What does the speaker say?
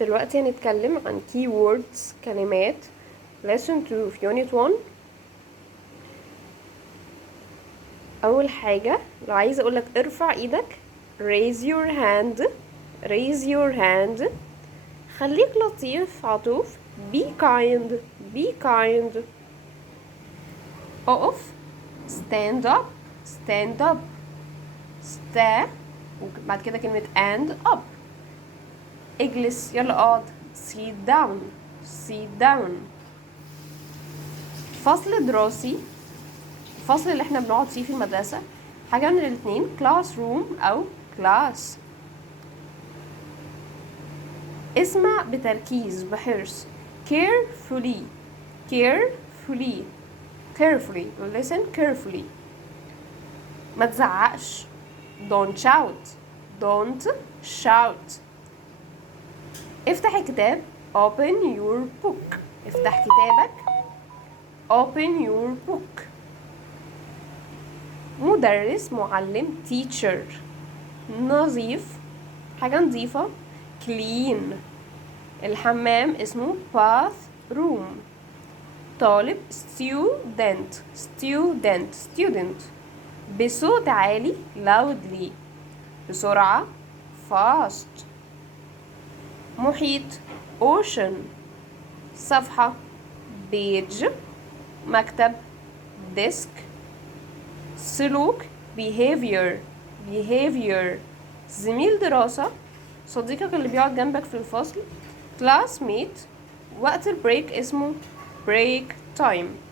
دلوقتي هنتكلم عن keywords كلمات lesson 2 في unit 1. أول حاجة لو عايزة أقولك ارفع ايدك raise your hand raise your hand. خليك لطيف عطوف be kind be kind. اقف stand up stand up sta وبعد كده كلمة and up. اجلس يلا اقعد sit down sit down. فصل دراسي الفصل اللي احنا بنقعد فيه في المدرسة حاجة من الاتنين class room أو class. اسمع بتركيز بحرص carefully carefully carefully listen carefully. ما تزعقش don't shout don't shout. افتح الكتاب open your book افتح كتابك open your book. مدرس معلم teacher. نظيف حاجة نظيفة clean. الحمام اسمه bathroom. طالب student student. بصوت عالي loudly. بسرعة fast. محيط ocean. صفحة page. مكتب desk. سلوك behavior. زميل دراسة صديقك اللي بيقعد جنبك في الفصل classmate. وقت البريك اسمه break time.